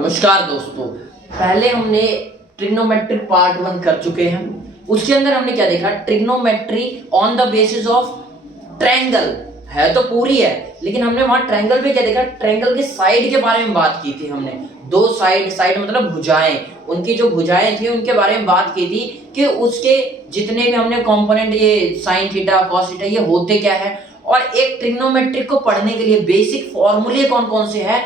नमस्कार दोस्तों, पहले हमने ट्रिग्नोमेट्रिक पार्ट 1 कर चुके हैं। उसके अंदर हमने क्या देखा? Trigonometry on the basis of triangle है तो पूरी है, लेकिन हमने वहां ट्रायंगल पे क्या देखा? ट्रायंगल के साइड के बारे में बात की थी हमने। दो साइड मतलब भुजाएं, उनकी जो भुजाएं थी उनके बारे में बात की थी कि उसके जितने भी हमने कंपोनेंट, ये साइन थीटा कॉस थीटा, ये होते क्या है। और एक ट्रिग्नोमेट्रिक को पढ़ने के लिए बेसिक फॉर्मूले कौन कौन से हैं,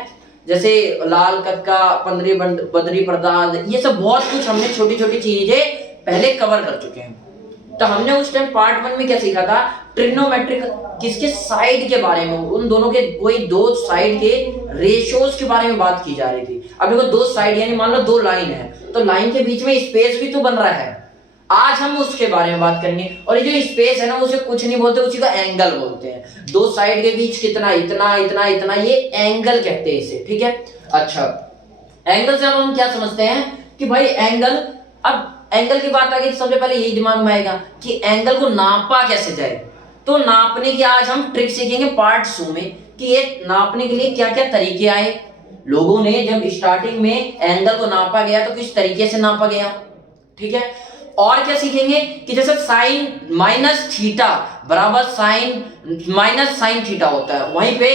जैसे लाल कक्का, पंद्री बदरी पर्दा, ये सब बहुत कुछ हमने छोटी छोटी चीजें पहले कवर कर चुके हैं। तो हमने उस टाइम पार्ट 1 में क्या सीखा था? ट्रिग्नोमेट्रिक किसके साइड के बारे में, उन दोनों के कोई दो साइड के रेशियोज के बारे में बात की जा रही थी। अब देखो, दो साइड यानी मान लो दो लाइन है, तो लाइन के बीच में स्पेस भी तो बन रहा है। आज हम उसके बारे में बात करेंगे। और ये जो स्पेस है ना, उसे कुछ नहीं बोलते, उसी का एंगल बोलते हैं। दो साइड के बीच कितना, इतना इतना इतना, ये एंगल कहते हैं इसे, ठीक है। अच्छा, एंगल से हम क्या समझते हैं कि भाई एंगल, अब एंगल की बात आ गई, सबसे पहले यही दिमाग में आएगा कि एंगल को नापा कैसे जाए। तो नापने की आज हम ट्रिक सीखेंगे पार्ट 2 में कि ये नापने के लिए क्या क्या तरीके आए। लोगों ने जब स्टार्टिंग में एंगल को नापा गया तो किस तरीके से नापा गया, ठीक है। और क्या सीखेंगे कि जैसे साइन माइनस थीटा बराबर साइन माइनस साइन थीटा होता है, वहीं पे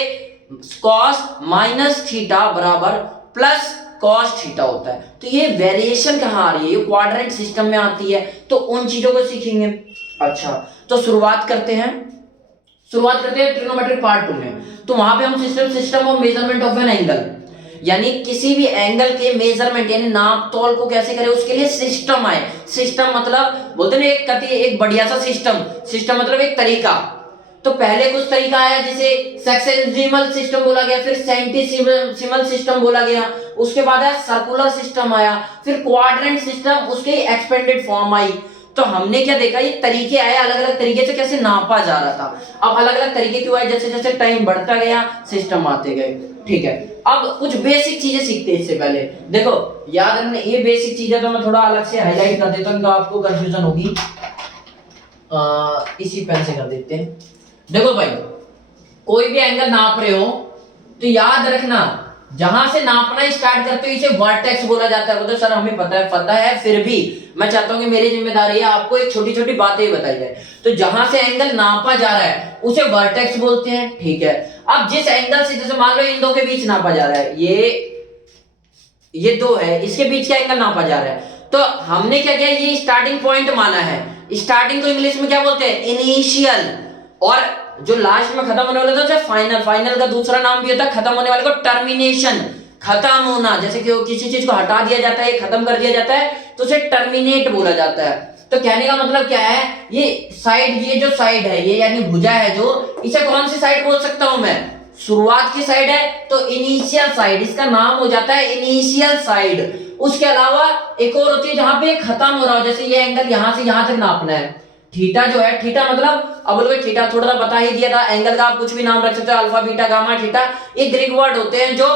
कॉस माइनस थीटा बराबर प्लस कॉस थीटा होता है। तो ये वेरिएशन कहाँ आ रही है? ये क्वाड्रेंट सिस्टम में आती है, तो उन चीजों को सीखेंगे। अच्छा, तो शुरुआत करते हैं ट्रिग्नोमेट्रिक पार्ट 2 में। तो वहां पे हम system of measurement of an angle, यानी किसी भी एंगल के मेजरमेंट यानी नाप तोल को कैसे करें, उसके लिए सिस्टम आए। सिस्टम मतलब बोलते हैं एक बढ़िया सा सिस्टम मतलब एक तरीका। तो पहले कुछ तरीका आया जिसे सेक्सेंजिमल सिस्टम बोला गया, फिर सेंटिसिमल सिस्टम बोला गया, उसके बाद आया सर्कुलर सिस्टम आया, फिर क्वाड्रेंट सिस्टम, उसके एक्सपेंडेड फॉर्म आई। तो हमने क्या देखा, ये तरीके आए, अलग अलग तरीके से कैसे नापा जा रहा था। अब अलग अलग तरीके क्यों आए? जैसे जैसे टाइम बढ़ता गया सिस्टम आते गए, ठीक है। अब कुछ बेसिक चीजें सीखते हैं। इससे पहले देखो, याद रखना, ये बेसिक चीजें तो मैं थोड़ा अलग से हाईलाइट कर देता हूं, तो आपको कंफ्यूजन होगी। इसी पेन से कर देते हैं। देखो भाई, कोई भी एंगल नाप रहे हो तो याद रखना, जहां से नापना स्टार्ट करते हो इसे वर्टेक्स बोला जाता है। बोलते सर हमें पता है, फिर भी मैं चाहता हूं कि मेरी जिम्मेदारी है आपको एक छोटी छोटी बातें बताई जाए। तो जहां से एंगल नापा जा रहा है उसे वर्टेक्स बोलते हैं, ठीक है। अब जिस एंगल से, जैसे मान लो इन दो के बीच नापा जा रहा है, ये दो है, इसके बीच का एंगल नापा जा रहा है, तो हमने क्या किया, ये स्टार्टिंग पॉइंट माना है। स्टार्टिंग को इंग्लिश में क्या बोलते हैं? इनिशियल। और जो लास्ट में खत्म होने वाला था फाइनल का दूसरा नाम भी होता है खत्म होने वाले को टर्मिनेशन, खत्म होना। जैसे कि किसी चीज को हटा दिया जाता है, खत्म कर दिया जाता है, तो उसे टर्मिनेट बोला जाता है। तो कहने का मतलब क्या है, ये जो साइड है, ये यानी भुजा है जो, इसे कौन सी साइड बोल सकता हूं मैं? शुरुआत की साइड है तो इनिशियल साइड, इसका नाम हो जाता है इनिशियल साइड। उसके अलावा एक और होती है जहां पे खत्म हो रहा हो, जैसे ये एंगल यहां से यहां तक नापना है। थीटा जो है, थीटा मतलब, अब बोलोगे थीटा थोड़ा सा बता ही दिया था, एंगल का आप कुछ भी नाम रख सकते हो, अल्फा बीटा गामा थीटा, ये ग्रीक वर्ड होते हैं जो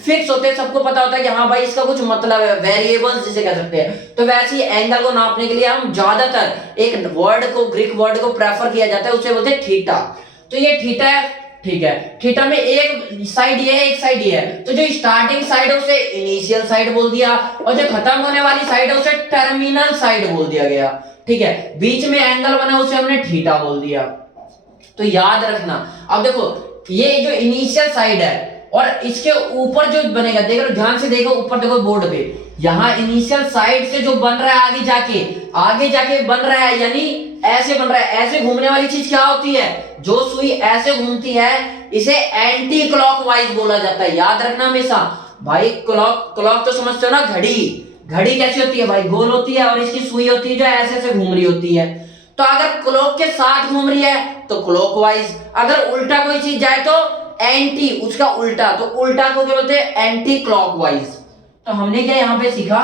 फिक्स होते हैं, सबको पता होता है कि हाँ भाई इसका कुछ मतलब है, वेरिएबल्स जिसे कह सकते हैं। तो वैसे ही एंगल को नापने के लिए हम ज्यादातर एक वर्ड को, ग्रीक वर्ड को प्रेफर किया जाता है, उसे बोलते हैं थीटा। तो ये थीटा है, ठीक है। थीटा में एक साइड ये है, एक साइड ये है, तो जो स्टार्टिंग साइड है उसे इनिशियल साइड बोल दिया, और जो खत्म होने वाली साइड है उसे टर्मिनल साइड बोल दिया गया, ठीक है। बीच में एंगल बना उसे हमने थीटा बोल दिया। तो याद रखना। अब देखो, ये जो इनिशियल साइड है और इसके ऊपर जो बनेगा, देख लो ध्यान से देखो, ऊपर देखो बोर्ड पे, यहां इनिशियल साइड से जो बन रहा है आगे जाके बन रहा है, यानी ऐसे बन रहा है। ऐसे घूमने वाली चीज क्या होती है? जो सुई ऐसे घूमती है इसे एंटी क्लॉकवाइज बोला जाता है। याद रखना हमेशा भाई। क्लॉक तो समझते हो ना, घड़ी कैसी होती है भाई? गोल होती है, और इसकी सुई होती है जो ऐसे ऐसे घूम रही होती है। तो अगर क्लॉक के साथ घूम रही है तो क्लॉकवाइज, अगर उल्टा कोई चीज जाए तो एंटी, उसका उल्टा, तो उल्टा को क्या बोलते हैं? Anti clockwise. तो हमने क्या यहाँ पे सीखा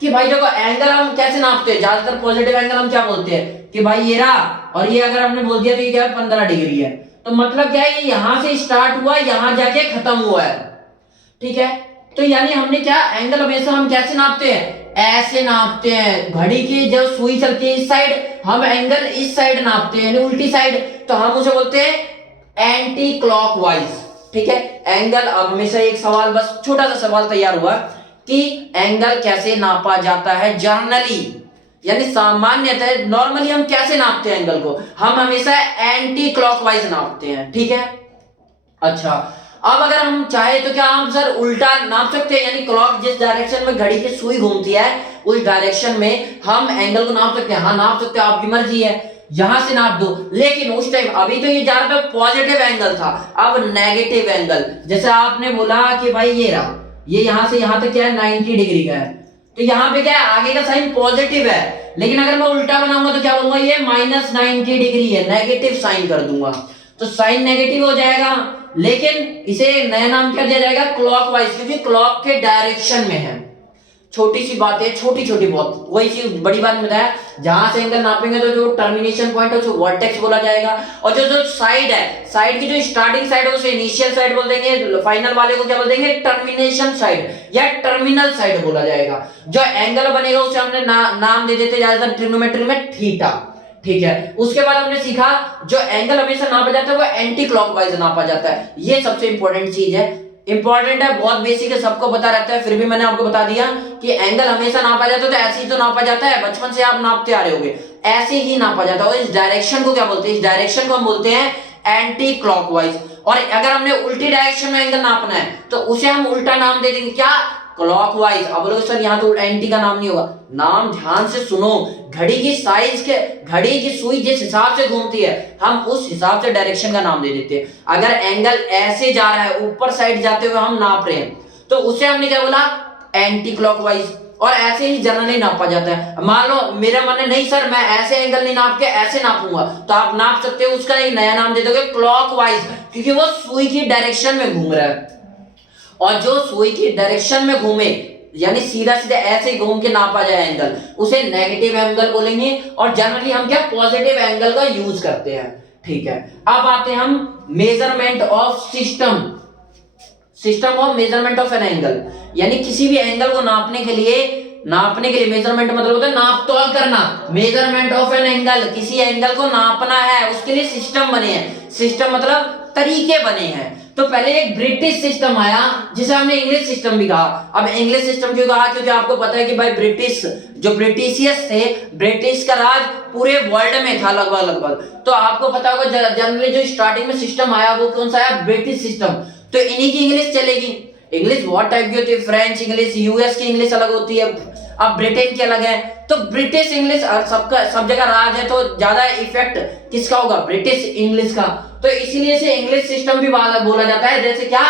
कि भाई देखो, एंगल हम कैसे नापते हैं? ज्यादातर पॉजिटिव एंगल हम क्या बोलते हैं कि भाई ये रहा, और ये अगर हमने बोल दिया तो ये क्या है? 15 डिग्री है। तो मतलब क्या है, ये यहां से स्टार्ट हुआ, यहां जाके खत्म हुआ है, ठीक है। तो यानी हमने क्या, एंगल हमेशा हम कैसे नापते हैं? ऐसे नापते हैं। घड़ी की जब सुई चलती है इस साइड, हम एंगल इस साइड नापते हैं, यानी उल्टी साइड, तो हम उसे बोलते हैं एंटी क्लॉकवाइज, ठीक है। एंगल, अब हमेशा एक सवाल, बस छोटा सा सवाल तैयार हुआ कि एंगल कैसे नापा जाता है जर्नली, यानी सामान्यतः नॉर्मली हम कैसे नापते हैं एंगल को, हम हमेशा एंटी क्लॉकवाइज नापते हैं, ठीक है। अच्छा, अब अगर हम चाहे तो क्या हम सर उल्टा नाप सकते हैं, यानी क्लॉक जिस डायरेक्शन में घड़ी की सुई घूमती है उस डायरेक्शन में हम एंगल को नाप सकते हैं? हाँ नाप सकते हैं, आपकी मर्जी है, यहां से नाप दो। लेकिन उस टाइम, अभी तो ये जा रहा था पॉजिटिव एंगल था, अब नेगेटिव एंगल, जैसे आपने बोला कि भाई ये रहा, ये यहां से यहां तक क्या है 90 डिग्री का है, तो यहाँ पे क्या है आगे का साइन पॉजिटिव है, लेकिन अगर मैं उल्टा बनाऊंगा तो क्या बोलूंगा, ये -90 डिग्री है, नेगेटिव साइन कर दूंगा, तो साइन नेगेटिव हो जाएगा। लेकिन इसे नया नाम क्या दिया जाएगा, क्लॉकवाइज, क्योंकि क्लॉक के डायरेक्शन में है। छोटी सी बात है, छोटी छोटी बहुत, वही चीज बड़ी बात में बताया, जहां से एंगल नापेंगे तो जो टर्मिनेशन पॉइंट है उसको वर्टेक्स बोला जाएगा, और जो जो साइड है, साइड की जो स्टार्टिंग साइड है उसे इनिशियल साइड बोल देंगे, फाइनल वाले को क्या बोल देंगे, टर्मिनेशन साइड या टर्मिनल साइड बोला जाएगा। जो एंगल बनेगा उसे हमने नाम दे देते ज्यादातर ट्रिग्नोमेट्री में थीटा, ठीक है। उसके बाद हमने सीखा जो एंगल हमेशा नापा जाता है वो एंटी क्लॉकवाइज नापा जाता है, ये सबसे इंपॉर्टेंट चीज है, इंपॉर्टेंट है, बहुत बेसिक है, सबको पता रहता है, फिर भी मैंने आपको बता दिया कि एंगल हमेशा नापा जाता है तो ऐसे ही तो नापा जाता है, बचपन से आप नापते आ रहे होंगे, ऐसे ही नापा जाता है। और इस डायरेक्शन को क्या बोलते हैं, इस डायरेक्शन को हम बोलते हैं एंटी क्लॉकवाइज। और अगर हमने उल्टी डायरेक्शन में एंगल नापना है तो उसे हम उल्टा नाम दे देंगे, क्या, क्लॉकवाइज। अब बोलोगे सर यहाँ तो एंटी का नाम नहीं होगा, नाम ध्यान से सुनो, घड़ी की साइज के, घड़ी की सुई जिस हिसाब से घूमती है हम उस हिसाब से डायरेक्शन का नाम दे देते हैं। अगर एंगल ऐसे जा रहा है, ऊपर साइड जाते हुए हम नाप रहे हैं तो उसे हमने क्या बोला, एंटी क्लॉकवाइज। और ऐसे ही जनरली नापा जाता है। मान लो मेरा मन है नहीं सर मैं ऐसे एंगल नहीं नाप के ऐसे नापूंगा, तो आप नाप सकते हो, उसका एक नया नाम दे दोगे क्लॉकवाइज, क्योंकि वो सुई की डायरेक्शन में घूम रहा है। और जो सुई की डायरेक्शन में घूमे, यानी सीधा सीधा ऐसे घूम के नापा जाए एंगल, उसे नेगेटिव एंगल बोलेंगे। और जनरली हम क्या पॉजिटिव एंगल का यूज करते हैं, ठीक है। अब आते हैं हम measurement of system, system of measurement of an angle, यानी किसी भी एंगल को नापने के लिए मेजरमेंट मतलब होता है नाप तोल करना, मेजरमेंट ऑफ एन एंगल, किसी एंगल को नापना है उसके लिए सिस्टम बने हैं, सिस्टम मतलब तरीके बने हैं। तो पहले एक ब्रिटिश सिस्टम आया जिसे हमने इंग्लिश सिस्टम भी कहा। अब इंग्लिश सिस्टम क्यों कहा, क्योंकि आपको पता है कि भाई ब्रिटिश जो ब्रिटिशियस थे, ब्रिटिश का राज पूरे वर्ल्ड में था लगभग, तो आपको पता होगा जनरली जो स्टार्टिंग में सिस्टम आया वो कौन सा आया, ब्रिटिश सिस्टम। तो इन्हीं की इंग्लिश चलेगी। इंग्लिश बहुत टाइप की होती है, फ्रेंच इंग्लिश, यूएस की इंग्लिश अलग होती है, अब ब्रिटेन की अलग है। तो ब्रिटिश इंग्लिश सबका सब जगह राज है, तो ज्यादा इफेक्ट किसका होगा, ब्रिटिश इंग्लिश का। तो इसीलिए से इंग्लिश सिस्टम भी बोला जाता है, जैसे क्या,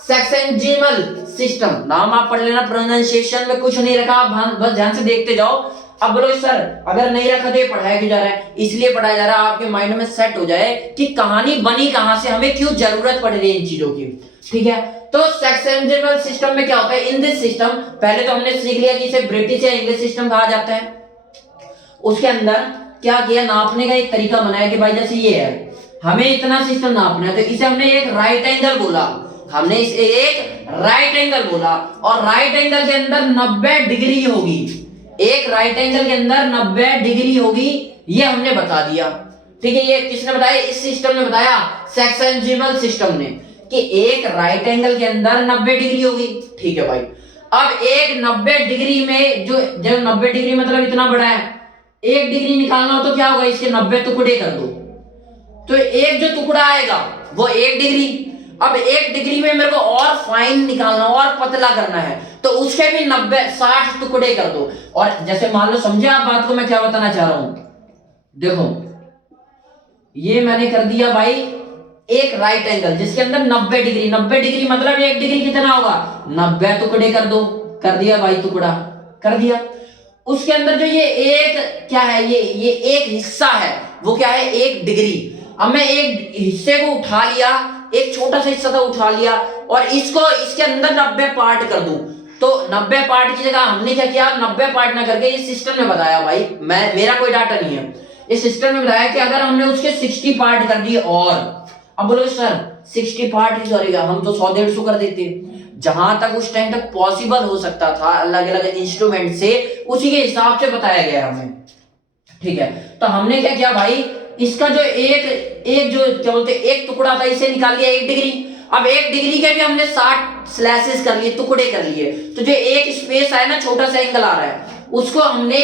सेक्सेंजिमल सिस्टम। नाम आप पढ़ लेना, प्रोनाउंसिएशन में कुछ नहीं रखा, बस ध्यान से देखते जाओ। अब बोलो सर अगर नहीं रखा तो ये पढ़ाया क्यों जा रहा है, इसलिए पढ़ाया जा रहा है आपके माइंड में सेट हो जाए कि कहानी बनी कहां से, हमें क्यों जरूरत पड़ रही है इन चीजों की, ठीक है। तो सेक्सेंजिबल सिस्टम में क्या होता है, इन दिस सिस्टम, पहले तो हमने सीख लिया कि इसे ब्रिटिश या इंग्लिश सिस्टम कहा जाता है। उसके अंदर क्या किया, नापने का एक तरीका बनाया कि भाई जैसे ये है, हमें इतना सिस्टम नापना है, तो इसे हमने एक राइट एंगल बोला, हमने इसे एक राइट एंगल बोला, और राइट एंगल के अंदर 90 डिग्री होगी, एक राइट एंगल के अंदर 90 डिग्री होगी, ये हमने बता दिया, ठीक है। ये किसने बताया, इस सिस्टम ने बताया, सेक्सेंजिबल सिस्टम ने, कि एक राइट एंगल के अंदर 90 डिग्री होगी, ठीक है भाई। अब एक 90 डिग्री में जो 90 डिग्री मतलब इतना बड़ा है, 1 डिग्री निकालना हो तो क्या होगा, इसके 90 टुकड़े कर दो, तो एक जो टुकड़ा आएगा वो 1 डिग्री। अब 1 डिग्री में मेरे को और फाइन निकालना, और पतला करना है, तो उसके भी 60 टुकड़े कर दो। और जैसे मान लो, समझे आप बात को मैं क्या बताना चाह रहा हूं, देखो ये मैंने कर दिया भाई एक राइट एंगल जिसके अंदर 90 डिग्री, 90 डिग्री मतलब 1 डिग्री कितना होगा, 90 टुकड़े कर दो, कर दिया भाई, टुकड़ा कर दिया। उसके अंदर जो ये एक क्या है, ये एक हिस्सा है, वो क्या है, 1 डिग्री। अब मैं एक हिस्से को उठा लिया, एक छोटा सा हिस्सा था उठा लिया, और इसको इसके अंदर 90 पार्ट कर दूं, तो 90 पार्ट की जगह हमने क्या किया, 90 पार्ट ना करके ये सिस्टम ने बताया, भाई मेरा कोई डाटा नहीं है, इस सिस्टम ने बताया कि अगर हमने उसके 60 पार्ट कर दिए, और अब बोलो सर 60 पार्ट ही करेगा, हम तो 100-150 कर देते, जहां तक उस टाइम तक पॉसिबल हो सकता था अलग अलग इंस्ट्रूमेंट से, उसी के हिसाब से बताया गया हमें, ठीक है। तो हमने क्या किया भाई, इसका जो एक जो क्या बोलते एक टुकड़ा था इसे निकाल दिया 1 डिग्री, अब 1 डिग्री के भी हमने 60 स्लैसेस कर लिए, टुकड़े कर लिए, तो जो एक स्पेस है ना, छोटा सा एंगल आ रहा है, उसको हमने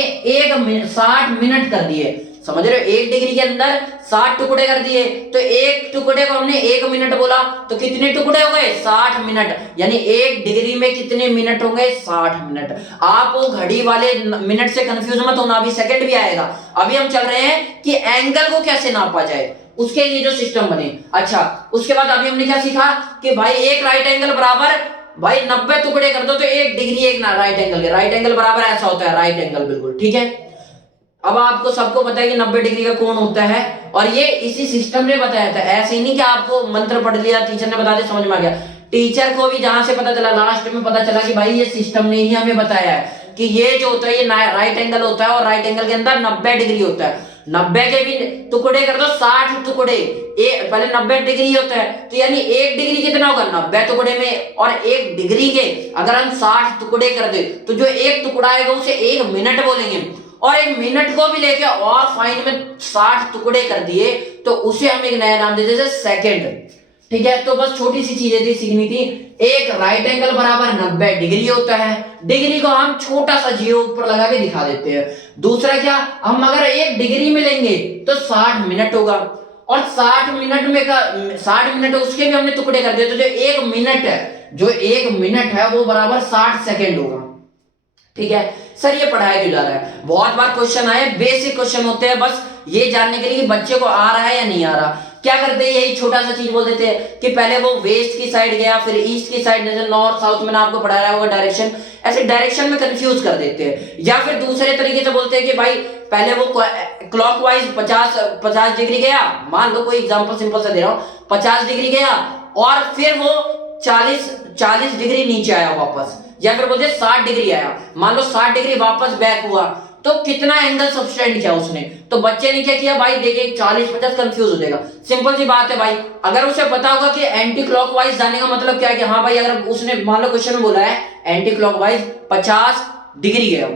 60 मिनट कर दिए। समझ रहे हो, 1 डिग्री के अंदर 60 टुकड़े कर दिए, तो एक टुकड़े को हमने 1 मिनट बोला, तो कितने टुकड़े हो गए? 60 मिनट। यानी 1 डिग्री में कितने मिनट होंगे? 60 मिनट। आप वो घड़ी वाले मिनट से कंफ्यूज मत होना, अभी सेकंड भी आएगा। अभी हम चल रहे हैं कि एंगल को कैसे नापा जाए, उसके लिए जो सिस्टम बने। अच्छा, उसके बाद अभी हमने क्या सीखा कि भाई एक राइट एंगल बराबर, भाई 90 टुकड़े कर दो तो 1 डिग्री एक ना राइट एंगल के, राइट एंगल बराबर ऐसा होता है, राइट एंगल, बिल्कुल ठीक है। अब आपको सबको पता है कि 90 डिग्री का कोण होता है, और ये इसी सिस्टम ने बताया था, ऐसे ही नहीं कि आपको मंत्र पढ़ लिया, टीचर ने बता दिया, समझ में आ गया। टीचर को भी जहां से पता चला, लास्ट में पता चला कि भाई ये सिस्टम ने ही हमें बताया है कि ये जो होता है ये राइट एंगल होता है, और राइट एंगल के अंदर 90 डिग्री होता है। 90 के भी टुकड़े कर दो 60 टुकड़े, पहले 90 डिग्री होता है, तो यानी 1 डिग्री कितना होगा? 90 टुकड़े में, और 1 डिग्री के अगर हम 60 टुकड़े कर दे तो जो एक टुकड़ा आएगा उसे 1 मिनट बोलेंगे, और 1 मिनट को भी लेके और फाइन में 60 टुकड़े कर दिए तो उसे हम एक नया नाम देते हैं सेकंड। ठीक है, तो बस छोटी सी चीजें थी सीखनी थी। एक राइट एंगल बराबर 90 डिग्री होता है, डिग्री को हम छोटा सा जीरो ऊपर लगा के दिखा देते हैं। दूसरा क्या, हम अगर 1 डिग्री में लेंगे तो 60 मिनट होगा, और 60 मिनट में का 60 मिनट उसके भी हमने टुकड़े कर दिए, तो जो 1 मिनट है, जो 1 मिनट है वो बराबर 60 सेकेंड होगा। ठीक है सर, ये पढ़ाया क्यों जा रहा है? बहुत बार क्वेश्चन आए, बेसिक क्वेश्चन होते हैं, बस ये जानने के लिए कि बच्चे को आ रहा है या नहीं आ रहा। क्या करते हैं, यही छोटा सा चीज बोल देते हैं कि पहले वो वेस्ट की साइड गया, फिर ईस्ट की साइड, जैसे नॉर्थ साउथ में आपको पढ़ाया होगा डायरेक्शन, ऐसे डायरेक्शन में कंफ्यूज कर देते हैं। या फिर दूसरे तरीके से बोलते हैं कि भाई पहले वो क्लॉकवाइज 50 डिग्री गया, मान लो कोई एग्जांपल सिंपल सा दे रहा हूं, 50 डिग्री गया और फिर वो 40 डिग्री नीचे आया वापस, या फिर बोलते 60 डिग्री आया, मान लो 60 डिग्री वापस बैक हुआ, तो कितना एंगल सबटेंड किया उसने? तो बच्चे ने क्या किया भाई, देखिए 40-50 कंफ्यूज हो जाएगा। सिंपल सी बात है भाई, अगर उसे पता होगा कि एंटी क्लॉकवाइज जाने का मतलब क्या है, कि हाँ भाई अगर उसने मान लो क्वेश्चन में बोला है एंटी क्लॉकवाइज 50 डिग्री गया,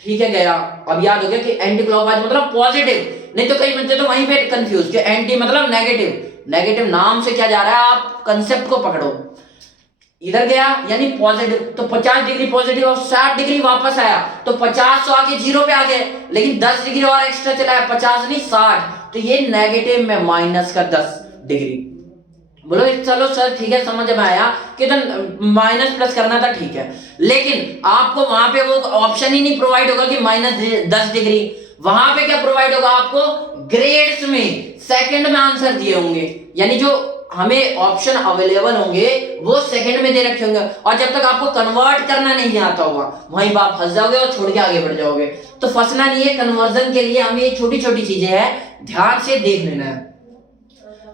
ठीक है गया, अब याद हो गया कि एंटी क्लॉकवाइज मतलब पॉजिटिव, नहीं तो कई बच्चे तो वहीं पे कंफ्यूज कि एंटी मतलब नेगेटिव। नेगेटिव नाम से क्या जा रहा है, आप कंसेप्ट को पकड़ो। इधर गया यानी पॉजिटिव, तो 50 डिग्री पॉजिटिव, और 60 डिग्री वापस आया तो 50 तो आगे जीरो पे आ गए, लेकिन 10 डिग्री और एक्स्ट्रा चला है, 50 नहीं 60, तो ये नेगेटिव में माइनस का 10 डिग्री। बोलो चलो सर ठीक है, समझ में आया कि तो माइनस प्लस करना था, ठीक है, लेकिन आपको वहां पे वो ऑप्शन ही नहीं प्रोवाइड होगा कि -10 डिग्री। वहां पे क्या प्रोवाइड होगा आपको, ग्रेड्स में सेकंड में आंसर दिए होंगे, यानी जो हमें ऑप्शन अवेलेबल होंगे वो सेकंड में दे रखे होंगे, और जब तक आपको कन्वर्ट करना नहीं आता होगा वहीं आप फंस जाओगे और छोड़ के आगे बढ़ जाओगे। तो फंसना नहीं है, कन्वर्जन के लिए हमें ये छोटी छोटी चीजें हैं, ध्यान से देख लेना है।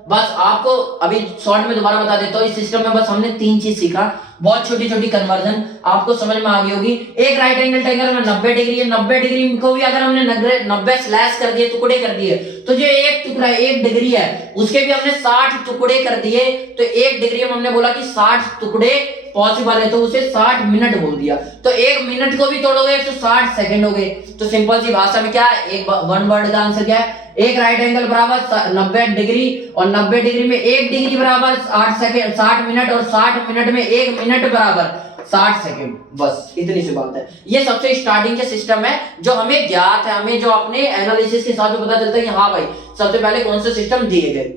बस आपको अभी शॉर्ट में दोबारा बता देता हूँ, इस सिस्टम में बस हमने 3 चीज सीखा, बहुत छोटी छोटी कन्वर्जन आपको समझ में आ गई होगी। एक राइट एंगल ट्रायंगल में 90 डिग्री है, 90 डिग्री को भी अगर हमने 90 स्लैश कर दिए, टुकड़े कर दिए, तो जो एक टुकड़ा 1 डिग्री है उसके भी हमने 60 टुकड़े कर दिए, तो 1 डिग्री में हमने बोला कि 60 टुकड़े पॉसिबल है, तो उसे 60 मिनट बोल दिया, तो 1 मिनट को भी तोड़ोगे तो 60 सेकंड हो गए। तो सिंपल सी भाषा में क्या है, एक वन वर्ड का आंसर क्या है, एक राइट एंगल बराबर 90 डिग्री, और 90 डिग्री में 1 डिग्री बराबर 60 मिनट, और 60 मिनट में 1 मिनट बराबर 60 सेकंड। बस इतनी सी बात है। ये सबसे स्टार्टिंग के सिस्टम है जो हमें ज्ञात है, हमें जो अपने एनालिसिस के साथ पता चलता है कि हाँ भाई सबसे पहले कौन से सिस्टम दिए गए।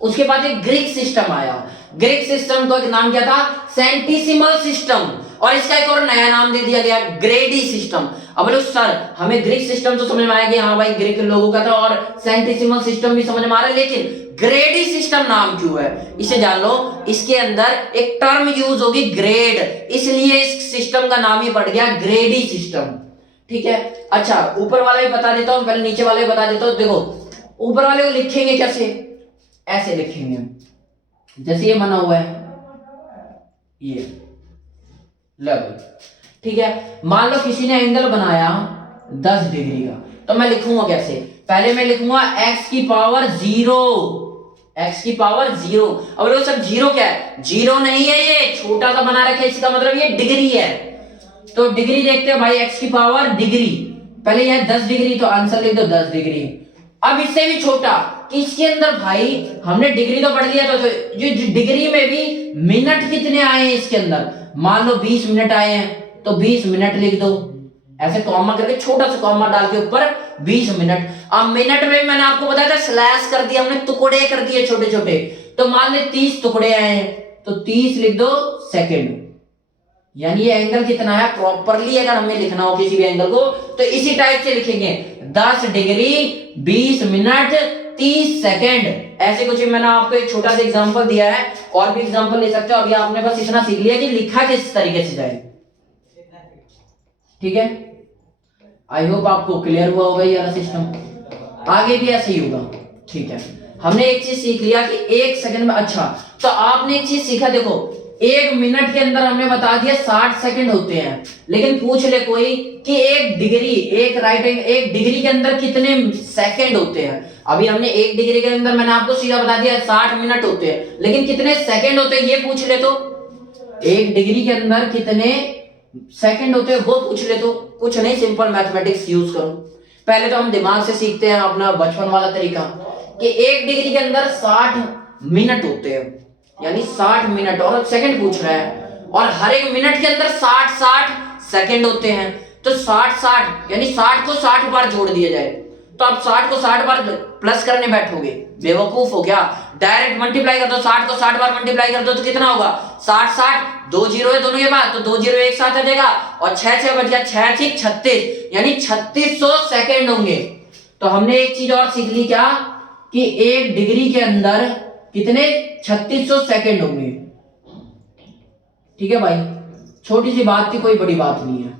उसके बाद एक ग्रीक सिस्टम आया, ग्रीक सिस्टम का नाम क्या था, सेंटिसिमल सिस्टम, और इसका एक और नया नाम दे दिया गया ग्रेडी सिस्टम। अब बोलो सर हमें ग्रीक सिस्टम तो समझ में आया कि हाँ भाई ग्रीक लोगों का था, और सेंटिसिमल सिस्टम भी समझ में आ रहा है, लेकिन ग्रेडी सिस्टम नाम क्यों है इसे जान लो। इसके अंदर एक टर्म यूज होगी ग्रेड, इसलिए इस सिस्टम का नाम ही पड़ गया ग्रेडी सिस्टम। ठीक है, अच्छा ऊपर वाला भी बता देता हूं, पहले नीचे वाले भी बता देता हूं। देखो ऊपर वाले को लिखेंगे कैसे, ऐसे लिखेंगे, जैसे ये बना हुआ है ये लेवल। ठीक है, मान लो किसी ने एंगल बनाया 10 डिग्री का, तो मैं लिखूंगा कैसे, पहले मैं लिखूंगा x की पावर 0, x की पावर 0। अब लोग सब 0 क्या है, 0 नहीं है, ये छोटा सा बना रखा है, इसका मतलब ये डिग्री है। तो डिग्री देखते हैं भाई, x की पावर डिग्री, पहले यह 10 डिग्री, तो आंसर लिख दो 10 डिग्री। अब इससे भी छोटा कि इसके अंदर भाई हमने डिग्री तो पढ़ लिया था, जो डिग्री में भी मिनट कितने आए हैं इसके अंदर, मान लो 20 मिनट आए हैं तो 20 मिनट लिख दो, ऐसे कॉमा करके छोटा सा कॉमा डाल के ऊपर 20 मिनट। अब मिनट में मैंने आपको बताया था स्लैश कर दिया हमने, टुकड़े कर दिए छोटे छोटे, तो मान ले 30 टुकड़े आए हैं तो 30 लिख दो सेकंड। यानी ये एंगल कितना है प्रॉपरली अगर हमें लिखना हो किसी भी एंगल को तो इसी टाइप से लिखेंगे, 10 डिग्री 20 मिनट 30 सेकंड। ऐसे कुछ मैंने आपको एक छोटा सा एग्जांपल दिया है, और भी एग्जांपल ले सकते हो। अभी आपने बस इतना सीख लिया कि लिखा किस तरीके से जाए। ठीक है, आई होप आपको क्लियर हुआ होगा ये वाला सिस्टम, आगे भी ऐसे ही होगा। ठीक है, हमने एक चीज सीख लिया कि 1 सेकंड में, अच्छा तो आपने एक चीज सीखा, देखो 1 मिनट के अंदर हमने बता दिया 60 सेकंड होते हैं, लेकिन पूछ ले कोई कि एक डिग्री के अंदर कितने सेकंड होते हैं। अभी हमने 1 डिग्री के अंदर मैंने आपको सीधा बता दिया 60 मिनट होते हैं, लेकिन कितने सेकंड होते हैं ये पूछ ले तो 1 डिग्री के अंदर कितने सेकंड होते हैं वो पूछ ले तो कुछ नहीं, सिंपल मैथमेटिक्स यूज करो। पहले तो हम दिमाग से सीखते हैं अपना बचपन वाला तरीका कि 1 डिग्री के अंदर 60 मिनट होते हैं, यानी 60 मिनट, और सेकंड पूछ रहा है, और हर एक मिनट के अंदर 60 सेकंड होते हैं। तो 60 यानी 60 को 60 बार जोड़ दिया जाए, तो आप 60 को 60 बार प्लस करने बैठोगे, बेवकूफ हो क्या? डायरेक्ट मल्टीप्लाई कर दो, 60 को 60 बार मल्टीप्लाई कर दो तो कितना होगा 60 2 जीरो है दोनों के बाद, तो 2 जीरो एक साथ आ जाएगा, और 6 बच गया, 6 36, यानी 3600 सेकंड होंगे। तो हमने एक चीज और सीख ली, क्या कि 1 डिग्री के अंदर कितने 3600 सेकंड होंगे। ठीक है भाई, छोटी सी बात थी, कोई बड़ी बात नहीं है,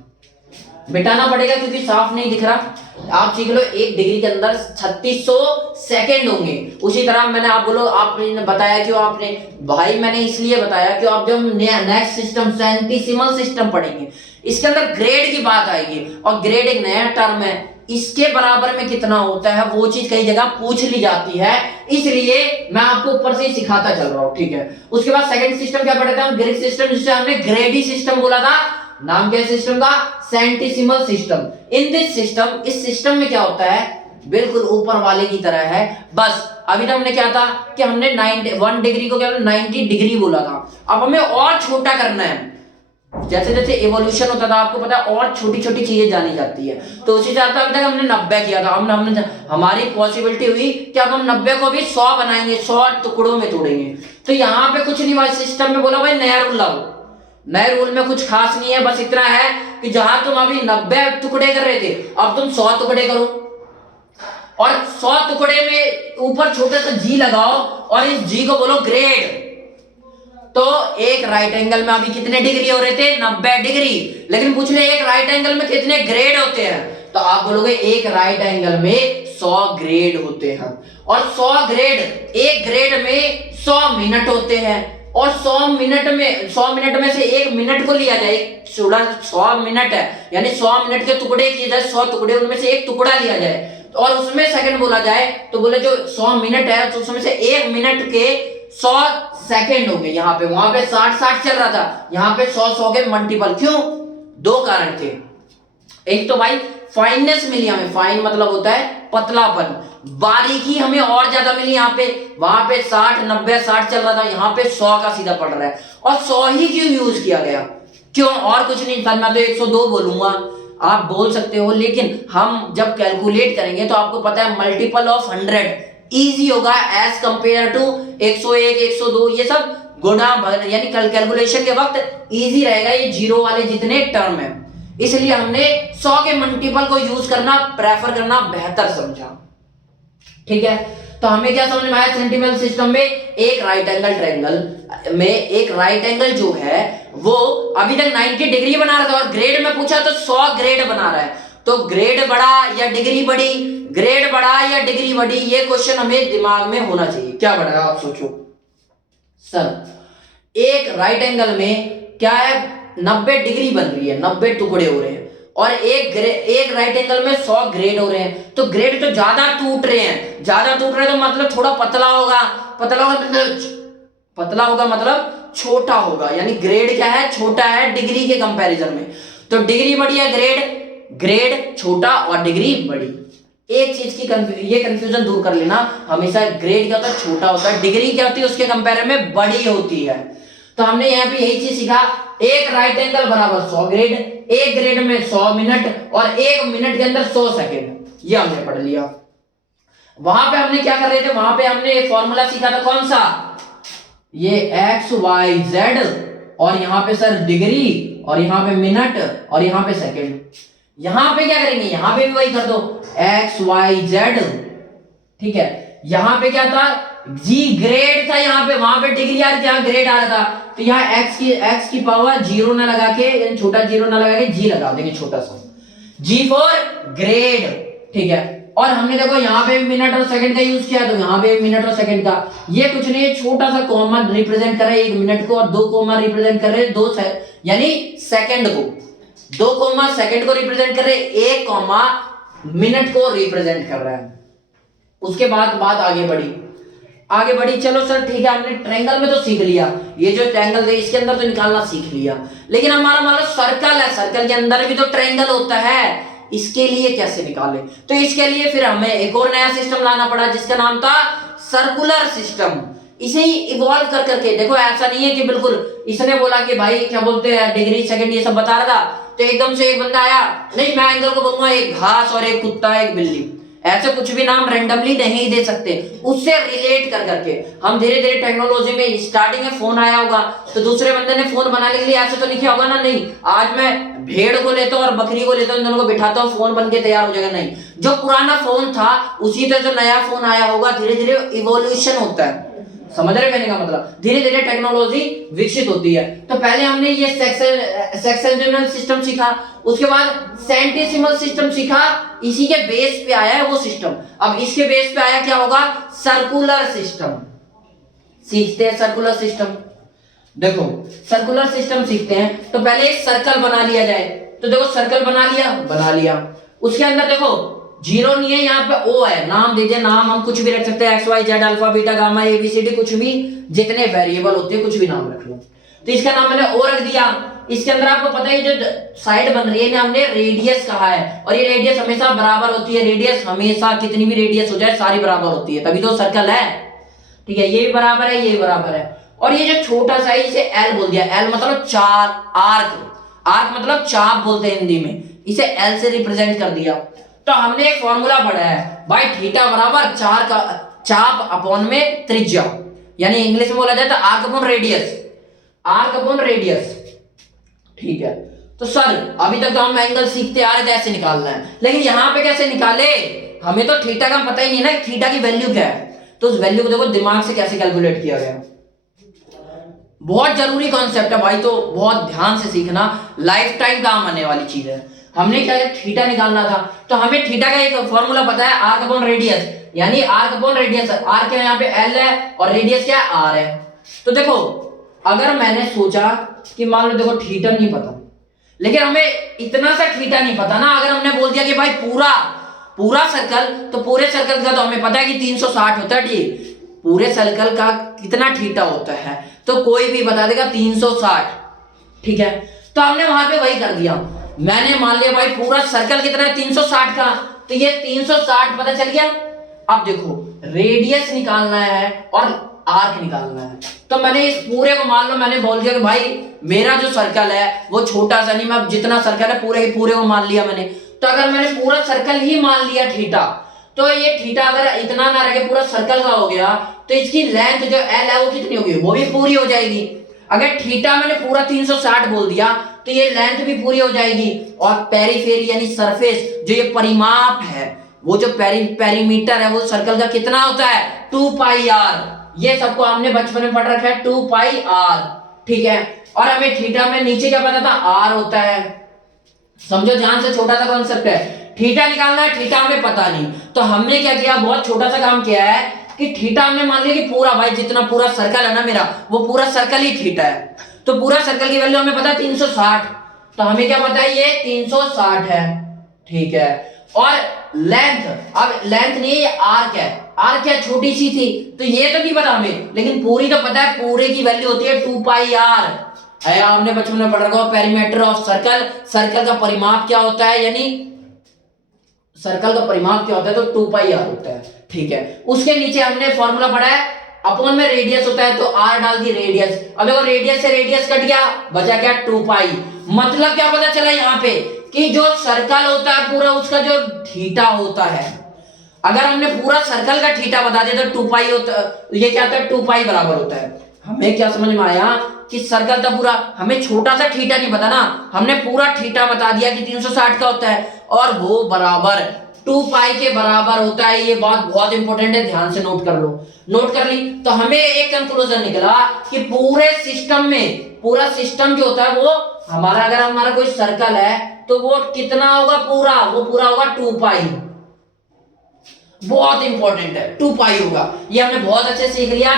मिटाना पड़ेगा क्योंकि साफ नहीं दिख रहा। आप सीख लो 1 डिग्री के अंदर 3600 सेकंड होंगे। उसी तरह मैंने आप बोलो, आपने बताया क्यों, आपने भाई मैंने इसलिए बताया कि आप जब नेक्स्ट सिस्टम सेंटिसिमल सिस्टम पढ़ेंगे इसके अंदर ग्रेड की बात आएगी, और ग्रेड एक नया टर्म है, इसके बराबर में कितना होता है वो चीज कई जगह पूछ ली जाती है, इसलिए मैं आपको ऊपर से ही सिखाता चल रहा हूं। ठीक है, उसके बाद सेकंड सिस्टम क्या पढ़ा था हम, ग्रीक सिस्टम, जिसे हमने ग्रेडी सिस्टम बोला था। नाम क्या है सिस्टम का? सेंटिसिमल सिस्टम। इन दिस सिस्टम, इस सिस्टम में क्या होता है, बिल्कुल ऊपर वाले की तरह है। बस अभी तक हमने क्या था कि हमने 1 डिग्री को क्या 90 डिग्री बोला था, अब हमें और छोटा करना है। जैसे जैसे इवोल्यूशन होता था आपको पता है और छोटी छोटी चीजें जानी जाती है, तो उसी हिसाब से अभी तक हमने 90 किया था। हमने हमारी पॉसिबिलिटी हुई कि अब हम 90 को भी 100 बनाएंगे, 100 टुकड़ों में तोड़ेंगे। तो यहाँ पे कुछ नहीं हुआ, सिस्टम में बोला भाई नया रूल लाओ। नए रूल में कुछ खास नहीं है, बस इतना है कि जहां तुम अभी 90 टुकड़े कर रहे थे अब तुम 100 टुकड़े करो, और 100 टुकड़े में ऊपर छोटा सा जी लगाओ और इस जी को बोलो ग्रेड। तो एक राइट एंगल में अभी कितने डिग्री हो रहे थे 90 डिग्री, लेकिन पूछ ले एक राइट एंगल में कितने ग्रेड होते हैं, तो आप बोलोगे एक राइट एंगल में 100 ग्रेड होते हैं, और 100 ग्रेड, एक ग्रेड में 100 मिनट होते हैं, और 100 मिनट में से 1 मिनट को लिया जाए, 100 मिनट है यानी 100 मिनट के टुकड़े किए जाए, 100 टुकड़े, उनमें से 1 टुकड़ा लिया जाए और उसमें सेकंड बोला जाए, तो बोले जो 100 मिनट है तो उसमें से 1 मिनट के 100 सेकंड हो गए। यहाँ पे, वहां पे 60 चल रहा था, यहाँ पे 100 के मल्टीपल। क्यों? 2 कारण थे। एक तो भाई फाइननेस मिली हमें, फाइन मतलब होता है पतलापन, बारीकी हमें और ज्यादा मिली यहाँ पे। वहां पे 60 90 60 चल रहा था, यहाँ पे 100 का सीधा पड़ रहा है। और 100 ही क्यों यूज किया गया? क्यों? और कुछ नहीं था, मैं तो 102 बोलूंगा, आप बोल सकते हो, लेकिन हम जब कैलकुलेट करेंगे तो आपको पता है मल्टीपल ऑफ 100 इजी होगा एज कंपेयर टू 101 102, ये सब गुणा यानी कैलकुलेशन के वक्त इजी रहेगा, ये जीरो वाले जितने टर्म है, इसलिए हमने 100 के मल्टीपल को यूज करना, प्रेफर करना बेहतर समझा। ठीक है, तो हमें क्या समझ में आया, सेंटिमेंटल सिस्टम में एक राइट एंगल ट्रायंगल में एक राइट एंगल जो है वो अभी तक 90 डिग्री बना रहा था, और ग्रेड में पूछा तो 100 ग्रेड बना रहा है। तो ग्रेड बड़ा या डिग्री बड़ी, ग्रेड बड़ा या डिग्री बड़ी, ये क्वेश्चन हमें दिमाग में होना चाहिए। क्या बड़ा आप सोचो सर, एक राइट एंगल में क्या है 90 डिग्री बन रही है, 90 टुकड़े हो रहे हैं, और एक राइट एंगल में 100 ग्रेड हो रहे हैं, तो ग्रेड तो ज्यादा टूट रहे हैं, ज्यादा टूट रहे हैं तो मतलब थोड़ा पतला होगा, पतला होगा मतलब छोटा होगा, यानी ग्रेड क्या है, छोटा है डिग्री के कंपैरिजन में। तो डिग्री बड़ी है, ग्रेड छोटा और डिग्री बड़ी। एक चीज की ये कंफ्यूजन दूर कर लेना, हमेशा ग्रेड क्या होता है, छोटा होता है, डिग्री क्या होती है उसके कंपेयर में बड़ी होती है। तो हमने यहाँ पे यही चीज सीखा, एक राइट एंगल बराबर 100 ग्रेड, एक ग्रेड में 100 मिनट और एक मिनट के अंदर 100 सेकेंड, ये हमने पढ़ लिया। वहां पे हमने क्या कर रहे थे, वहां पे हमने एक फॉर्मूला सीखा था, कौन सा, ये एक्स वाई जेड, और यहां पे सर डिग्री, और यहां पे मिनट, और यहां पे सेकेंड। यहां पे क्या करेंगे, यहां पे भी वही कर दो, एक्स वाई जेड, ठीक है। यहां पे क्या था, जी ग्रेड था, यहां पे, वहां पे डिग्री आ रही थी, यहां ग्रेड आ रहा था, तो यहां एक्स की पावर जीरो ना लगा के, यानी छोटा जीरो ना लगा के जी लगा देंगे, छोटा सा जी फॉर ग्रेड, ठीक है। और हमने देखो यहाँ पे मिनट और सेकंड का यूज किया, तो यहाँ पे मिनट और सेकंड का, ये कुछ नहीं है, छोटा सा कॉमा रिप्रेजेंट कर रहे हैं 1 मिनट को, और 2 कॉमा रिप्रेजेंट कर रहे हैं 2 यानी सेकंड को, 2 कॉमा सेकंड को रिप्रेजेंट कर रहे हैं, 1 कॉमा मिनट को रिप्रेजेंट कर रहा है। उसके बाद बात आगे बढ़ी, चलो सर ठीक है, हमने ट्रायंगल में तो सीख लिया, ये जो ट्रायंगल है इसके अंदर तो निकालना सीख लिया, लेकिन हमारा मान लो सर्कल है, सर्कल के अंदर भी तो ट्रायंगल होता है, इसके लिए कैसे निकालें, तो इसके लिए फिर हमें एक और नया सिस्टम लाना पड़ा, जिसका नाम था सर्कुलर सिस्टम। इसे ही इवॉल्व कर करके, देखो ऐसा नहीं है कि बिल्कुल इसने बोला कि भाई क्या बोलते हैं डिग्री सेकंड ये सब बता रहा था, तो एकदम से एक बंदा आया, नहीं मैं एंगल को बोलूंगा एक घास और एक कुत्ता एक बिल्ली, ऐसे कुछ भी नाम रैंडमली नहीं दे सकते, उससे रिलेट कर करके हम धीरे धीरे टेक्नोलॉजी में, स्टार्टिंग में फोन आया होगा तो दूसरे बंदे ने फोन बनाने के लिए ऐसे तो लिखा होगा ना, नहीं आज मैं भेड़ को लेता हूं और बकरी को लेता हूं, इन दोनों को बिठाता हूं, फोन बन के तैयार हो जाएगा, नहीं, जो पुराना फोन था उसी तरह जो नया फोन आया होगा, धीरे धीरे इवोल्यूशन होता है, समझ रहे कहने का मतलब, धीरे धीरे टेक्नोलॉजी विकसित होती है। तो पहले हमने ये सेक्सेंटेसिमल सिस्टम सीखा, उसके बाद सेंटेसिमल सिस्टम सीखा, इसी के बेस पे आया है वो सिस्टम। अब इसके बेस पे आया क्या होगा, सर्कुलर सिस्टम। सीखते हैं सर्कुलर सिस्टम, देखो सर्कुलर सिस्टम सीखते हैं तो पहले एक सर्कल बना लिया जाए, तो देखो सर्कल बना लिया, उसके अंदर देखो जीरो नहीं है, यहाँ पे ओ है, नाम दीजिए, नाम हम कुछ भी रख सकते हैं, X Y Z alpha beta gamma ABCD, कुछ भी जितने वेरिएबल होते हैं कुछ भी नाम रख लो। तो इसका नाम मैंने ओ रख दिया। इसके अंदर आपको पता है जो साइड बन रही है ना, हमने रेडियस कहा है, और ये रेडियस हमेशा बराबर होती है, रेडियस हमेशा कितनी भी रेडियस हो जाए सारी बराबर होती है, तभी तो सर्कल है, ठीक है, ये भी बराबर है, ये भी बराबर है। और ये जो छोटा सा है इसे एल बोल दिया, एल मतलब चार, आर्क मतलब चाप बोलते हैं हिंदी में, इसे एल से रिप्रेजेंट कर दिया। तो हमने एक फॉर्मूला पढ़ा है भाई, थीटा बराबर 4 का चाप अपॉन में त्रिज्या, यानी इंग्लिश में बोला जाए तो आर्क अपॉन रेडियस, ठीक है। तो सर अभी तक तो हम एंगल सीखते आ रहे थे ऐसे निकालना है, लेकिन यहां पे कैसे निकाले, हमें तो थीटा का पता ही नहीं ना, थीटा की वैल्यू क्या है, तो उस वैल्यू को देखो दिमाग से कैसे कैलकुलेट किया गया, बहुत जरूरी कॉन्सेप्ट है भाई, तो बहुत ध्यान से सीखना, लाइफ टाइम काम आने वाली चीज है। हमने क्या थीटा निकालना था, तो हमें थीटा का एक फॉर्मूला पता है, आर्क अपॉन रेडियस, यानी आर्क अपॉन रेडियस, आर्क क्या यहाँ पे एल है और रेडियस क्या है आर है। तो देखो अगर मैंने सोचा कि मान लो देखो थीटा नहीं पता, लेकिन हमें इतना सा थीटा नहीं पता ना, अगर हमने बोल दिया कि भाई पूरा सर्कल, तो पूरे सर्कल का तो हमें पता है कि 360 होता है, ठीक, पूरे सर्कल का कितना थीटा होता है, तो कोई भी बता देगा 360, ठीक है। तो हमने वहां पे वही कर दिया, मैंने मान लिया भाई पूरा सर्कल कितना है 360 का, तो ये 360 पता चल गया। अब देखो रेडियस निकालना है और आर्क निकालना है, तो मैंने इस पूरे को मान लो, मैंने बोल दिया कि भाई मेरा जो सर्कल है वो छोटा सा नहीं, मैं जितना सर्कल है पूरे को मान लिया मैंने। तो अगर मैंने पूरा सर्कल ही मान लिया थीटा, तो ये थीटा अगर इतना ना रहे पूरा सर्कल का हो गया, तो इसकी लेंथ जो एल है वो कितनी होगी, वो भी पूरी हो जाएगी। अगर थीटा मैंने पूरा 360 बोल दिया तो ये लेंथ भी पूरी हो जाएगी, और पेरीफेरी यानी सरफेस जो ये परिमाप है, वो जो पेरीमीटर है वो सर्कल का कितना होता है 2 पाई आर, ये सबको हमने बचपन में पढ़ रखा है 2 पाई आर, ठीक है। और हमें थीटा में नीचे क्या पता था आर होता है, समझो ध्यान से, छोटा सा कॉन्सेप्ट है, थीटा निकालना है, थीटा हमें पता नहीं, तो हमने क्या किया, बहुत छोटा सा काम किया है कि थीटा हमने मान लिया कि पूरा भाई जितना पूरा सर्कल है ना मेरा, वो पूरा सर्कल ही थीटा है, तो पूरा सर्कल की वैल्यू हमें पता है 360, तो हमें क्या पता है ये 360 है, ठीक है। और लेंथ, अब लेंथ नहीं है ये आर्क है, आर्क क्या छोटी सी थी, तो ये तो नहीं पता हमें, लेकिन पूरी तो पता है, पूरे की वैल्यू होती है 2 पाई आर, हमने बचपन में पढ़ रखा पेरीमीटर ऑफ सर्कल, सर्कल का परिमाप क्या होता है, यानी सर्कल का परिमाप क्या होता है, तो 2 पाई आर होता है, ठीक है। उसके नीचे हमने फॉर्मूला पढ़ा है, अपॉन में रेडियस होता है तो आर डाल दी रेडियस। अब देखो रेडियस से रेडियस कट गया, बचा क्या 2 पाई। मतलब क्या पता चला यहाँ पे कि जो सर्कल होता है पूरा, उसका जो थीटा होता है, अगर हमने पूरा सर्कल का थीटा बता दिया तो 2 पाई होता, ये क्या होता है 2 पाई बराबर होता है। हमें क्या समझ में आया कि सर्कल का पूरा, हमें छोटा सा थीटा नहीं पता ना, हमने पूरा थीटा बता दिया कि 360 का होता है और वो बराबर 2 पाई के बराबर होता है। ये बात बहुत इंपॉर्टेंट है, ध्यान से नोट कर लो। नोट कर ली तो हमें एक कंक्लूजन निकला कि पूरे सिस्टम में, पूरा सिस्टम जो होता है वो हमारा, अगर हमारा कोई सर्कल है तो वो कितना होगा पूरा, वो पूरा होगा 2 पाई। बहुत इंपॉर्टेंट है, 2 पाई होगा। ये हमने बहुत अच्छे से सीख लिया।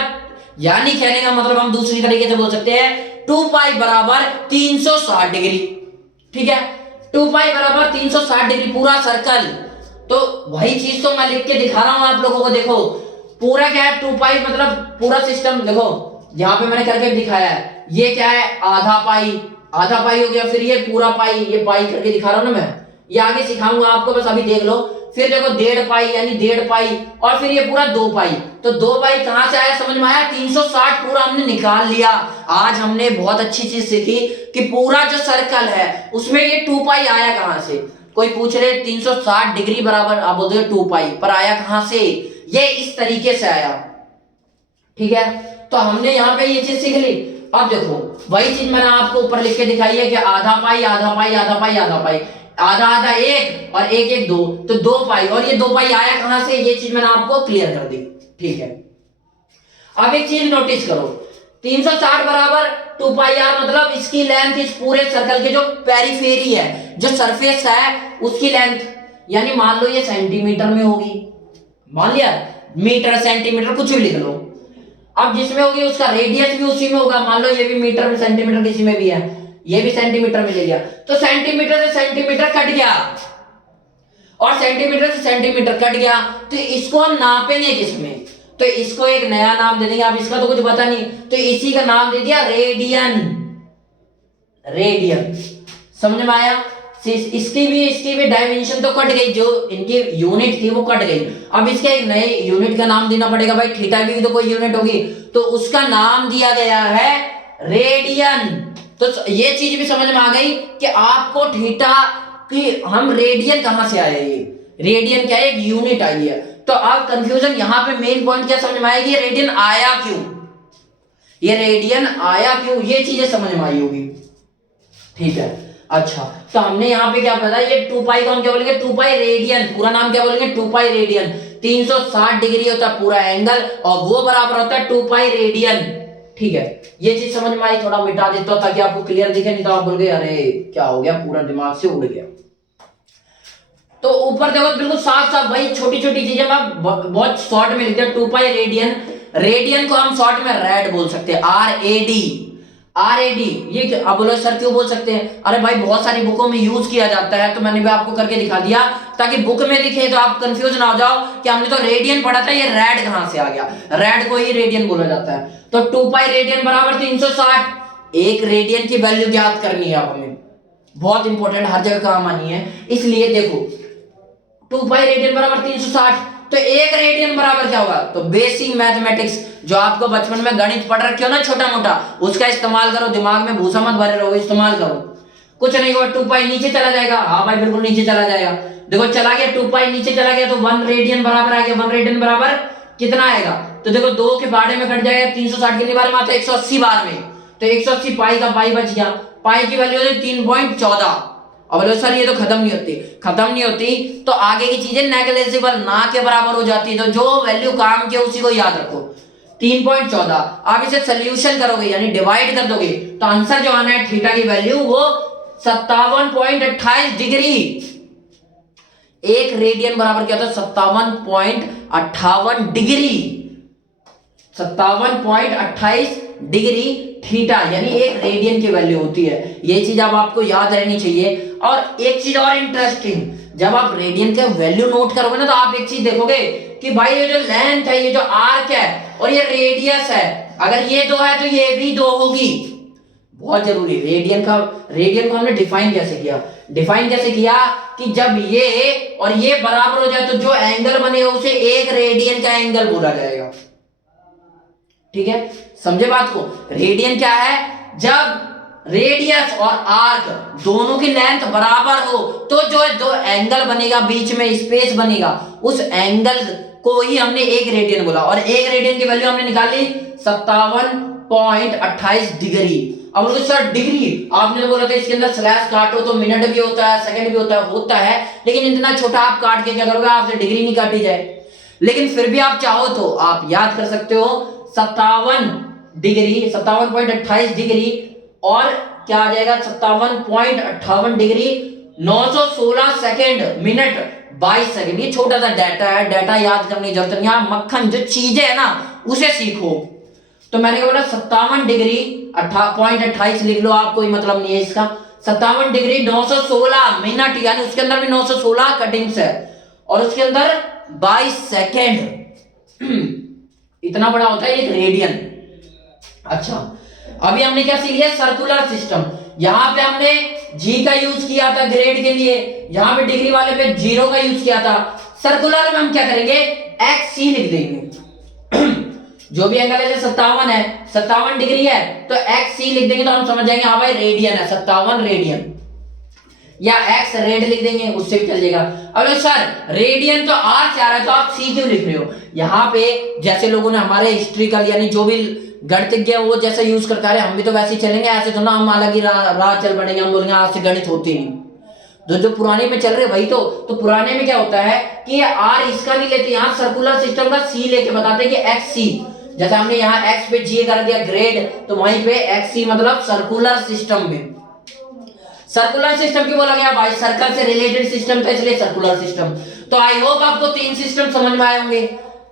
यानी कहने का मतलब हम दूसरी तरीके से बोल सकते हैं 2 पाई बराबर 360 डिग्री, ठीक है। 2 पाई बराबर 360 डिग्री पूरा सर्कल। तो वही चीज तो मैं लिख के दिखा रहा हूं आप लोगों को। देखो पूरा क्या है 2 पाई, मतलब पूरा सिस्टम। देखो यहां पे मैंने करके दिखाया है, ये क्या है आधा पाई, आधा पाई हो गया, फिर ये पूरा पाई, ये पाई करके दिखा रहा हूं ना मैं, ये आगे सिखाऊंगा आपको, बस अभी देख लो। फिर देखो 1.5 पाई यानी 1.5 पाई, और फिर ये पूरा 2 पाई। तो 2 पाई कहां से आया समझ में आया, 360 पूरा हमने निकाल लिया। आज हमने बहुत अच्छी चीज सीखी कि पूरा जो सर्कल है उसमें ये 2 पाई आया कहां से। कोई पूछ रहे 360 डिग्री बराबर, आप बोलते हो 2 पाई, पर आया कहां से, ये इस तरीके से आया, ठीक है। तो हमने यहाँ पे ये चीज सीख ली। अब देखो वही चीज मैंने आपको ऊपर लिख के दिखाई है कि आधा पाई आधा पाई आधा पाई आधा पाई, आधा आधा 1 और 1 1 2, तो 2 पाई। और ये 2 पाई आया कहां से, ये चीज मैंने आपको क्लियर कर दी, ठीक है। अब एक चीज नोटिस करो, 360 बराबर 2 पाई आर, मतलब इसकी लेंथ इस पूरे सर्कल के जो पेरिफेरी है, जो सरफेस है उसकी लेंथ, यानी मान लो ये सेंटीमीटर में होगी, मान लिया, मीटर सेंटीमीटर कुछ भी लिख लो। अब जिसमें होगी उसका रेडियस भी उसी में होगा, मान लो ये भी मीटर में सेंटीमीटर किसी में भी है, ये भी सेंटीमीटर में ले लिया, तो सेंटीमीटर से सेंटीमीटर कट गया और सेंटीमीटर से सेंटीमीटर कट गया, तो इसको हम नापेंगे किसमें, तो इसको एक नया नाम दे देंगे। अब इसका तो कुछ पता नहीं, तो इसी का नाम दे दिया रेडियन। रेडियन समझ में आया। इसकी भी डायमेंशन तो कट गई, जो इनकी यूनिट थी वो कट गई। अब इसके एक नए यूनिट का नाम देना पड़ेगा भाई, थीटा की भी तो कोई यूनिट होगी, तो उसका नाम दिया गया है रेडियन। तो ये चीज भी समझ में आ गई कि आपको थीटा की हम रेडियन कहां से आया, ये रेडियन क्या है, एक यूनिट आई है। तो अब कंफ्यूजन यहां पे मेन पॉइंट क्या समझ में आएगी, रेडियन आया क्यों, ये रेडियन आया क्यों, ये चीजें समझ में आई होगी, ठीक है। अच्छा तो हमने यहाँ पे क्या पता, ये 2 पाई को हम क्या बोलेंगे, 2 पाई रेडियन, पूरा नाम क्या बोलेंगे 2 पाई रेडियन। 360 डिग्री होता है पूरा एंगल और वो बराबर होता है 2 पाई रेडियन, ठीक है। ये चीज समझ में आई, थोड़ा मिटा देता हूं ताकि आपको क्लियर दिखे, नहीं तो आप बोल गए अरे क्या हो गया, पूरा दिमाग से उड़ गया। तो ऊपर देखो बिल्कुल साफ साफ वही छोटी छोटी चीजें मैं बहुत शॉर्ट में लिख दिया, 2 पाई रेडियन। रेडियन को हम शॉर्ट में रेड बोल सकते हैं, RAD, RAD। ये अब बोलो सर क्यों बोल सकते हैं, अरे भाई बहुत सारी बुकों में यूज किया जाता है, तो मैंने भी आपको करके दिखा दिया ताकि बुक में दिखे तो आप कंफ्यूज ना हो जाओ कि हमने तो रेडियन पढ़ा था, ये रेड कहां से आ गया, रेड को ही रेडियन बोला जाता है। तो 2 पाई रेडियन बराबर 360, एक रेडियन की वैल्यू ज्ञात करनी है अब हमें, बहुत इंपॉर्टेंट, हर जगह काम आनी है। इसलिए देखो 2 पाई रेडियन बराबर 360, तो एक रेडियन बराबर क्या होगा, तो बेसिक मैथमेटिक्स जो आपको बचपन में गणित पढ़ रखे हो ना छोटा मोटा, उसका इस्तेमाल करो, दिमाग में भूसा मत भरे रहो, इस्तेमाल करो, कुछ नहीं होगा। 2 पाई नीचे चला जाएगा, हाँ भाई बिल्कुल नीचे चला जाएगा, देखो चला गया 2 पाई नीचे चला गया, तो 1 रेडियन बराबर आ गया, 1 रेडियन बराबर कितना आएगा, तो देखो 2 के बारे में कट जाएगा, 360 कितनी बार में आता है 180 बार में, तो 180 पाई का पाई बच गया, पाई की वैल्यू होती 3.14। अब बोलो सर ये तो खत्म नहीं होती, तो आगे की चीजें नेग्लिजिबल, ना के बराबर हो जाती है, तो जो वैल्यू काम की उसी को याद रखो, 3.14। आप इसे सोल्यूशन करोगे यानी डिवाइड कर दोगे, तो आंसर जो आना है थीटा की वैल्यू वो 57.28 डिग्री। एक रेडियन बराबर क्या होता है 57.58 डिग्री, 57.28 डिग्री थीटा, यानी एक रेडियन की वैल्यू होती है। ये चीज अब आपको याद रहनी चाहिए। और एक चीज और इंटरेस्टिंग, जब आप रेडियन का वैल्यू नोट करोगे ना, तो आप एक चीज देखोगे कि भाई ये जो लेंथ है, ये जो आर्क है और ये रेडियस है, अगर ये 2 है तो ये भी 2 होगी। बहुत जरूरी। रेडियन को हमने डिफाइन कैसे किया? डिफाइन कैसे किया कि जब ये और ये बराबर हो जाए तो जो एंगल बनेगा उसे 1 रेडियन का एंगल बोला जाएगा। ठीक है, समझे बात को? रेडियन क्या है? जब रेडियस और आर्क दोनों की लेंथ बराबर हो तो जो दो एंगल बनेगा, बीच में स्पेस बनेगा, उस एंगल को ही हमने 1 रेडियन बोला। और 1 रेडियन की वैल्यू हमने निकाली 57.28 डिग्री। अब बोलो सर डिग्री, आपने तो बोला था इसके अंदर स्लैश काटो तो मिनट भी होता है, सेकंड भी होता है, लेकिन इतना छोटा आप काट के क्या करोगे? आपसे डिग्री नहीं काटी जाए। लेकिन फिर भी आप चाहो तो आप याद कर सकते हो 57.28 डिग्री और क्या आ जाएगा? 57.58 डिग्री 916 सेकेंड मिनट 22 सेकेंड। ये छोटा सा डाटा है, डाटा याद करने की जरूरत नहीं। यहाँ मक्खन जो चीजें है ना उसे सीखो। तो मैंने क्या बोला? 57 डिग्री 28 लिख लो, आप कोई मतलब नहीं है इसका। 57 डिग्री 916 मिनट, यानी उसके अंदर भी 916 कटिंग्स है और उसके अंदर 22 सेकेंड। इतना बड़ा होता है एक रेडियन। अच्छा, अभी हमने क्या सीख लिया? Circular system. यहां पे हमने जी का यूज किया था ग्रेड के लिए, यहां पे डिग्री वाले पे 0 का यूज किया था। सर्कुलर में हम क्या करेंगे? एक्स सी लिख देंगे। जो भी एंगल है 57 है, 57 डिग्री है तो एक्स सी लिख देंगे तो हम समझ जाएंगे हाँ भाई रेडियन है, 57 रेडियन। या एक्स रेड लिख देंगे, उससे भी चल जाएगा। अब सर रेडियन तो आर से आ रहा है तो आप सी क्यों लिख रहे हो? यहाँ पे जैसे लोगों ने हमारे हिस्ट्रिकल यानी जो भी गणितज्ञ वो जैसा यूज करता है, हम भी तो वैसे ही चलेंगे। ऐसे तो ना हम अलग ही राह चल पड़ेंगे, हम बोलेंगे आज से गणित होती नहीं। जो पुराने में चल रहे वही तो पुराने में क्या होता है कि आर इसका नहीं लेते, यहाँ सर्कुलर सिस्टम का सी लेके बताते हैं कि एक्स सी। जैसे हमने यहाँ एक्स पे जी कर दिया ग्रेड, तो वहीं पे एक्स सी मतलब सर्कुलर सिस्टम में। सर्कुलर सिस्टम क्यों बोला गया भाई? सर्कल से रिलेटेड सिस्टम था इसलिए सर्कुलर सिस्टम। तो आई होप आपको 3 सिस्टम समझ में आए होंगे।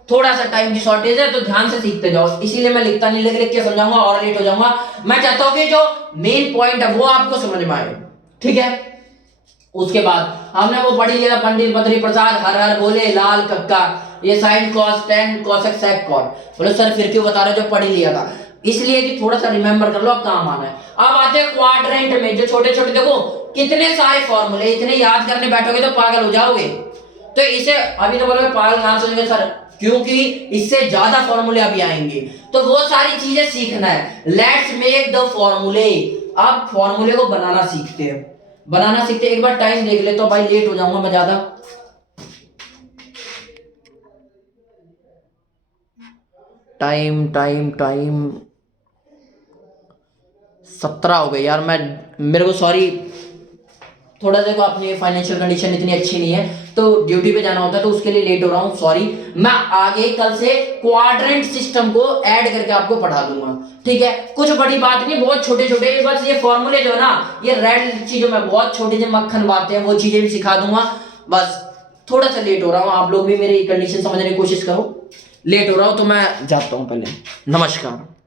थोड़ा सा टाइम की शॉर्टेज है तो ध्यान से सीखते जाओ, इसीलिए मैं लिखता नहीं, लिख के समझाऊंगा और लेट हो जाऊंगा। मैं चाहता हूं कि जो मेन पॉइंट है वो आपको समझ में आए। ठीक है, उसके बाद हमने वो पढ़ी लिया पंडित बद्री प्रसाद हर हर बोले लाल कक्का, ये sine cos tan cosec sec cot. बोले सर फिर क्यों बता रहे हो? जो पढ़ लिया था, इसलिए कि थोड़ा सा रिमेंबर कर लो, अब काम आना है। अब आते हैं क्वाड्रेंट में, जो छोटे छोटे देखो कितने सारे फॉर्मूले, इतने याद करने बैठोगे तो पागल हो जाओगे। तो इसे अभी तो बोलोगे पागल कहां से सर, क्योंकि इससे ज्यादा फॉर्मूले अभी आएंगे तो वो सारी चीजें सीखना है। लेट्स मेक द फॉर्मूले। अब फॉर्मूले को बनाना सीखते हैं, एक बार टाइम देख ले तो भाई लेट हो जाऊंगा मैं ज्यादा। टाइम 17 हो गए यार। मेरे को सॉरी, थोड़ा देखो अपनी फाइनेंशियल कंडीशन इतनी अच्छी नहीं है तो ड्यूटी पे जाना होता है तो उसके लिए लेट हो रहा हूँ, सॉरी। मैं आगे कल से क्वाड्रेंट सिस्टम को ऐड करके आपको पढ़ा दूंगा। ठीक है, कुछ बड़ी बात नहीं, बहुत छोटे छोटे, बस ये फॉर्मूले जो है ना, ये रेड चीजों में बहुत छोटे जो मक्खन बातें हैं वो चीजें भी सिखा दूंगा। बस थोड़ा सा लेट हो रहा हूँ, आप लोग भी मेरी कंडीशन समझने की कोशिश करो। लेट हो रहा हूँ तो मैं जाता हूँ पहले। नमस्कार।